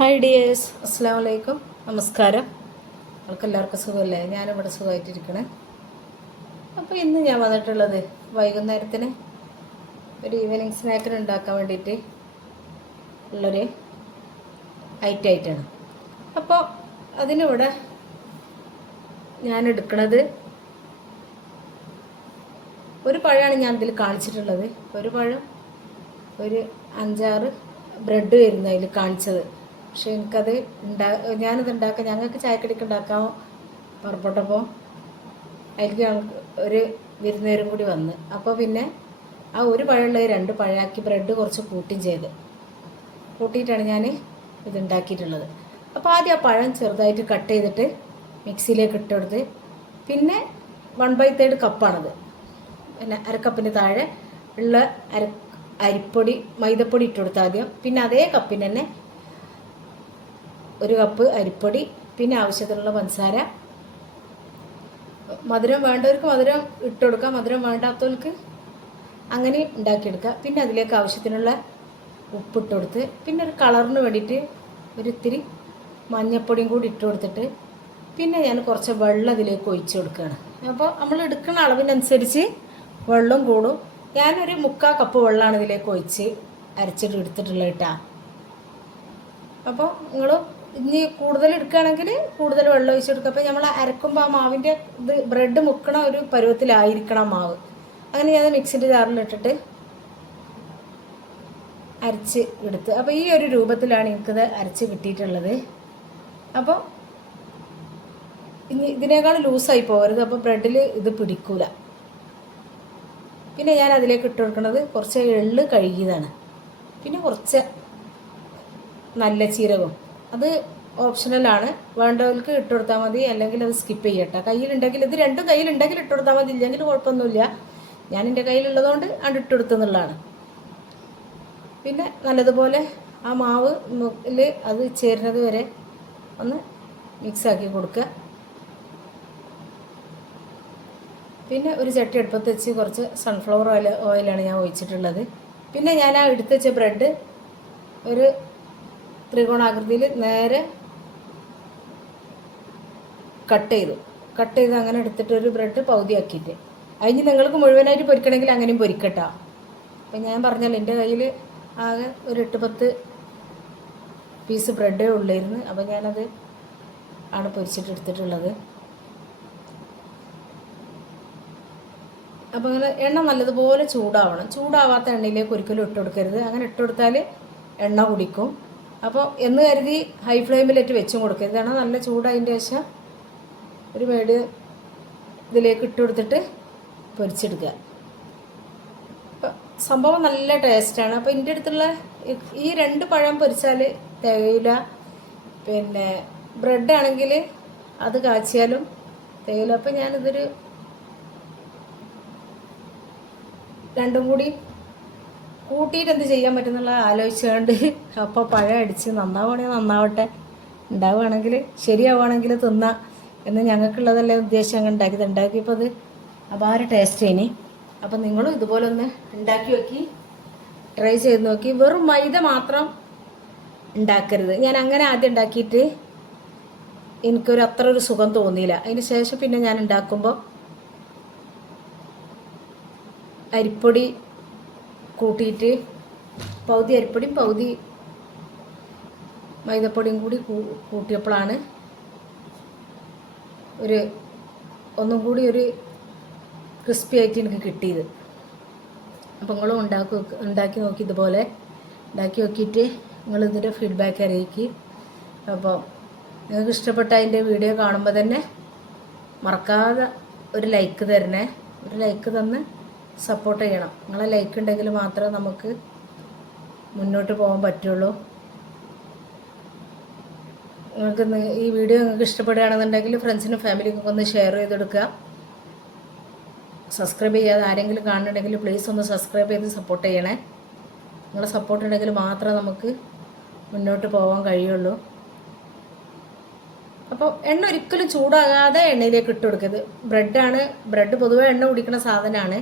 Hi dears, അസ്സാം വലൈക്കും, നമസ്കാരം. എല്ലാവർക്കും സുഖമല്ലേ? ഞാനിവിടെ സുഖമായിട്ടിരിക്കണേ. അപ്പോൾ ഇന്ന് ഞാൻ വന്നിട്ടുള്ളത് വൈകുന്നേരത്തിന് ഒരു ഈവനിങ് സ്നാക്കിന് ഉണ്ടാക്കാൻ വേണ്ടിയിട്ട് ഉള്ളൊരു ഐറ്റമായിട്ടാണ്. അപ്പോൾ അതിനിവിടെ ഞാൻ എടുക്കുന്നത് ഒരു പഴമാണ് ഞാൻ ഇതിൽ കാണിച്ചിട്ടുള്ളത്. ഒരു പഴം, ഒരു 5-6 ബ്രെഡ് വരുന്നു അതിൽ കാണിച്ചത്. പക്ഷെ എനിക്കത് ഞാനിത് ഉണ്ടാക്കാൻ ഞങ്ങൾക്ക് ചായക്കടിക്ക് ഉണ്ടാക്കാൻ പുറപ്പെട്ടപ്പോൾ അതിലേക്ക് ഒരു വിരുന്നേരും കൂടി വന്ന്, അപ്പോൾ പിന്നെ ആ ഒരു പഴമുള്ള 2 പഴമാക്കി ബ്രെഡ് കുറച്ച് കൂട്ടിയിട്ടാണ് ഞാൻ ഇത് ഉണ്ടാക്കിയിട്ടുള്ളത്. അപ്പോൾ ആദ്യം ആ പഴം ചെറുതായിട്ട് കട്ട് ചെയ്തിട്ട് മിക്സിയിലേക്ക് ഇട്ടെടുത്ത്, പിന്നെ 1/3 കപ്പാണത്, പിന്നെ അരക്കപ്പിന് താഴെ ഉള്ള അരിപ്പൊടി മൈദപ്പൊടി ഇട്ടുകൊടുത്താൽ ആദ്യം, പിന്നെ അതേ കപ്പിന് തന്നെ 1 കപ്പ് അരിപ്പൊടി, പിന്നെ ആവശ്യത്തിനുള്ള പഞ്ചസാര. മധുരം വേണ്ടവർക്ക് മധുരം ഇട്ട് കൊടുക്കാം, മധുരം വേണ്ടാത്തവർക്ക് അങ്ങനെ ഉണ്ടാക്കിയെടുക്കുക. പിന്നെ അതിലേക്ക് ആവശ്യത്തിനുള്ള ഉപ്പിട്ട് കൊടുത്ത്, പിന്നെ ഒരു കളറിന് വേണ്ടിയിട്ട് ഇത്തിരി മഞ്ഞൾപ്പൊടിയും കൂടി ഇട്ട് കൊടുത്തിട്ട്, പിന്നെ ഞാൻ കുറച്ച് വെള്ളം ഇതിലേക്ക് ഒഴിച്ച് കൊടുക്കുകയാണ്. അപ്പോൾ നമ്മൾ എടുക്കുന്ന അളവിനനുസരിച്ച് വെള്ളം കൂടും. ഞാനൊരു 3/4 കപ്പ് വെള്ളമാണ് ഇതിലേക്ക് ഒഴിച്ച് അരച്ചിട്ട് എടുത്തിട്ടുള്ളത് കേട്ടോ. അപ്പോൾ നിങ്ങൾ ഇനി കൂടുതൽ എടുക്കുകയാണെങ്കിൽ കൂടുതൽ വെള്ളം ഒഴിച്ച് കൊടുക്കുക. അപ്പോൾ നമ്മൾ അരക്കുമ്പോൾ ആ മാവിൻ്റെ ഇത് ബ്രെഡ് മുക്കണ ഒരു പരുവത്തിലായിരിക്കണം മാവ്. അങ്ങനെ ഞാൻ മിക്സിൻ്റെ ജാറിലിട്ടിട്ട് അരച്ച് എടുത്ത്, അപ്പോൾ ഈ ഒരു രൂപത്തിലാണ് എനിക്കിത് അരച്ച് കിട്ടിയിട്ടുള്ളത്. അപ്പോൾ ഇനി ഇതിനേക്കാൾ ലൂസായി പോകരുത്, അപ്പോൾ ബ്രെഡിൽ ഇത് പിടിക്കൂല. പിന്നെ ഞാൻ അതിലേക്ക് ഇട്ട് കൊടുക്കുന്നത് കുറച്ച് എള്ള് കഴുകിയതാണ്, പിന്നെ കുറച്ച് നല്ല ജീരകം. അത് ഓപ്ഷണലാണ്, വേണ്ടവർക്ക് ഇട്ട് കൊടുത്താൽ മതി, അല്ലെങ്കിൽ അത് സ്കിപ്പ് ചെയ്യട്ടെ. കയ്യിലുണ്ടെങ്കിൽ ഇത് രണ്ടും കയ്യിലുണ്ടെങ്കിൽ ഇട്ട് കൊടുത്താൽ മതി, ഇല്ലെങ്കിൽ കുഴപ്പമൊന്നുമില്ല. ഞാൻ എൻ്റെ കയ്യിലുള്ളതുകൊണ്ട് അത് ഇട്ട് കൊടുത്തെന്നുള്ളതാണ്. പിന്നെ നല്ലതുപോലെ ആ മാവ് അത് ചേരുന്നത് വരെ ഒന്ന് മിക്സാക്കി കൊടുക്കുക. പിന്നെ ഒരു ചട്ടി അടുപ്പത്ത് വെച്ച് കുറച്ച് സൺഫ്ലവർ ഓയിലാണ് ഞാൻ ഒഴിച്ചിട്ടുള്ളത്. പിന്നെ ഞാൻ ആ എടുത്ത് വെച്ച ബ്രെഡ് ഒരു ത്രികോണാകൃതിയിൽ നേരെ കട്ട് ചെയ്ത് അങ്ങനെ എടുത്തിട്ട് ഒരു ബ്രെഡ് പകുതിയാക്കിയിട്ട്, അതിന് നിങ്ങൾക്ക് മുഴുവനായിട്ട് പൊരിക്കണമെങ്കിൽ അങ്ങനെയും പൊരിക്കട്ടോ. അപ്പം ഞാൻ പറഞ്ഞല്ലോ എൻ്റെ കയ്യിൽ ആകെ ഒരു 8-10 പീസ് ബ്രെഡേ ഉള്ളായിരുന്നു. അപ്പം ഞാനത് ആണ് പൊരിച്ചിട്ട് എടുത്തിട്ടുള്ളത്. അപ്പോൾ അങ്ങനെ എണ്ണ നല്ലതുപോലെ ചൂടാവണം. ചൂടാവാത്ത എണ്ണയിലേക്ക് ഒരിക്കലും ഇട്ട് കൊടുക്കരുത്. അങ്ങനെ ഇട്ട് കൊടുത്താൽ എണ്ണ കുടിക്കും. അപ്പോൾ എന്ന് കരുതി ഹൈ ഫ്ലെയിമിലിട്ട് വെച്ചും കൊടുക്കരുത്. എണ്ണ നല്ല ചൂടായതിൻ്റെ ശേഷം ഒരു ഇതിലേക്ക് ഇട്ട് കൊടുത്തിട്ട് പൊരിച്ചെടുക്കുക. അപ്പം സംഭവം നല്ല ടേസ്റ്റാണ്. അപ്പോൾ എൻ്റെ അടുത്തുള്ള ഈ 2 പഴം പൊരിച്ചാൽ തികയില്ല. പിന്നെ ബ്രെഡ് ആണെങ്കിൽ അത് കാച്ചിയാലും തികയില്ല. അപ്പം ഞാനിതൊരു 2ഉം കൂടി കൂട്ടിയിട്ട് എന്ത് ചെയ്യാൻ പറ്റുന്നുള്ള ആലോചിച്ചുകൊണ്ട്, അപ്പോൾ പഴം അടിച്ച് നന്നാവുകയാണെങ്കിൽ നന്നാവട്ടെ, ഉണ്ടാവുകയാണെങ്കിൽ ശരിയാവുകയാണെങ്കിൽ തിന്നാം എന്ന് ഞങ്ങൾക്കുള്ളതല്ലേ ഉദ്ദേശം. ഉണ്ടാക്കിയപ്പോൾ അത് അപാര ടേസ്റ്റ് ഇനി. അപ്പം നിങ്ങളും ഇതുപോലെ ഒന്ന് ഉണ്ടാക്കി നോക്കി, ട്രൈ ചെയ്ത് നോക്കി. വെറും മൈദ മാത്രം ഉണ്ടാക്കരുത്. ഞാൻ അങ്ങനെ ആദ്യം ഉണ്ടാക്കിയിട്ട് എനിക്കൊരു അത്ര ഒരു സുഖം തോന്നിയില്ല. അതിന് ശേഷം പിന്നെ ഞാൻ ഉണ്ടാക്കുമ്പോൾ അരിപ്പൊടി കൂട്ടിയിട്ട് പകുതി അരിപ്പൊടിയും പകുതി മൈദപ്പൊടിയും കൂടി കൂട്ടിയപ്പോഴാണ് ഒന്നും കൂടി ഒരു ക്രിസ്പി ആയിട്ട് എനിക്ക് കിട്ടിയത്. അപ്പോൾ നിങ്ങളും ഉണ്ടാക്കി നോക്കി, ഇതുപോലെ ഉണ്ടാക്കി നോക്കിയിട്ട് നിങ്ങളിതിൻ്റെ ഫീഡ്ബാക്ക് അറിയിക്കുക. അപ്പോൾ നിങ്ങൾക്ക് ഇഷ്ടപ്പെട്ട അതിൻ്റെ വീഡിയോ കാണുമ്പോൾ തന്നെ മറക്കാതെ ഒരു ലൈക്ക് തരണേ. ഒരു ലൈക്ക് തന്ന് സപ്പോർട്ട് ചെയ്യണം. നിങ്ങളെ ലൈക്ക് ഉണ്ടെങ്കിൽ മാത്രമേ നമുക്ക് മുന്നോട്ട് പോകാൻ പറ്റുള്ളൂ. നിങ്ങൾക്ക് ഈ വീഡിയോ നിങ്ങൾക്ക് ഇഷ്ടപ്പെടുകയാണെന്നുണ്ടെങ്കിൽ ഫ്രണ്ട്സിനും ഫാമിലിക്കൊക്കെ ഒന്ന് ഷെയർ ചെയ്തെടുക്കുക. സബ്സ്ക്രൈബ് ചെയ്യാതെ ആരെങ്കിലും കാണുന്നുണ്ടെങ്കിൽ പ്ലീസ് ഒന്ന് സബ്സ്ക്രൈബ് ചെയ്ത് സപ്പോർട്ട് ചെയ്യണേ. നിങ്ങളെ സപ്പോർട്ട് ഉണ്ടെങ്കിൽ മാത്രമേ നമുക്ക് മുന്നോട്ട് പോകാൻ കഴിയുള്ളൂ. അപ്പോൾ എണ്ണ ഒരിക്കലും ചൂടാകാതെ എണ്ണയിലേക്ക് ഇട്ട് കൊടുക്കരുത്. ബ്രെഡ് പൊതുവേ എണ്ണ കുടിക്കുന്ന സാധനമാണ്.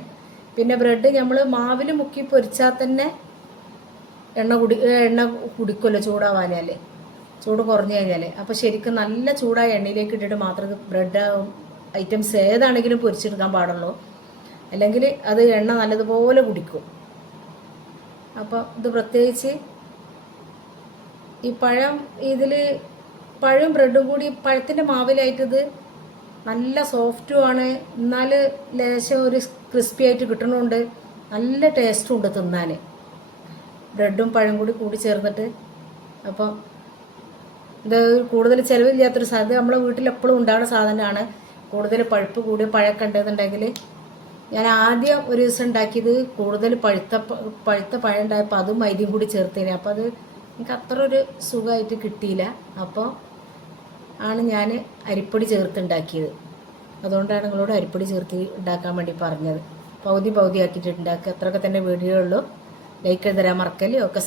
പിന്നെ ബ്രെഡ് നമ്മൾ മാവിൽ മുക്കി പൊരിച്ചാൽ തന്നെ എണ്ണ കുടിക്കുമല്ലോ ചൂടാവാനല്ലേ. ചൂട് കുറഞ്ഞു കഴിഞ്ഞാൽ. അപ്പോൾ ശരിക്കും നല്ല ചൂടായ എണ്ണയിലേക്ക് ഇട്ടിട്ട് മാത്രം ബ്രെഡ് ഐറ്റംസ് ഏതാണെങ്കിലും പൊരിച്ചെടുക്കാൻ പാടുള്ളൂ, അല്ലെങ്കിൽ അത് എണ്ണ നല്ലതുപോലെ കുടിക്കും. അപ്പോൾ ഇത് പ്രത്യേകിച്ച് ഈ പഴം ബ്രെഡും കൂടി പഴത്തിൻ്റെ മാവിലായിട്ടിത് നല്ല സോഫ്റ്റുമാണ്, എന്നാൽ ലേശം ഒരു ക്രിസ്പി ആയിട്ട് കിട്ടണമുണ്ട്, നല്ല ടേസ്റ്റും ഉണ്ട് തിന്നാൻ, ബ്രെഡും പഴം കൂടി ചേർന്നിട്ട്. അപ്പോൾ ഇത് കൂടുതൽ ചിലവില്ലാത്തൊരു സാധനം, നമ്മളെ വീട്ടിൽ എപ്പോഴും ഉണ്ടാകുന്ന സാധനമാണ്. കൂടുതൽ പഴുപ്പ് കൂടിയ പഴമൊക്കെ ഉണ്ടെന്നുണ്ടെങ്കിൽ, ഞാൻ ആദ്യം ഒരു ദിവസം ഉണ്ടാക്കിയത് കൂടുതൽ പഴുത്ത പഴം ഉണ്ടായപ്പോൾ അതും മൈദയും കൂടി ചേർത്തേനെ. അപ്പോൾ അത് എനിക്ക് അത്ര ഒരു സുഖമായിട്ട് കിട്ടിയില്ല. അപ്പോൾ ആണ് ഞാൻ അരിപ്പൊടി ചേർത്തുണ്ടാക്കിയത്. അതുകൊണ്ടാണ് നിങ്ങളോട് അരിപ്പൊടി ചേർത്ത് ഉണ്ടാക്കാൻ വേണ്ടി പറഞ്ഞത്. പകുതി ആക്കിയിട്ട് ഉണ്ടാക്കുക. അത്രയൊക്കെ തന്നെ വീഡിയോ ഉള്ളൂ. ലൈക്ക് തരാൻ മറക്കല്ലേ. ഒക്കെ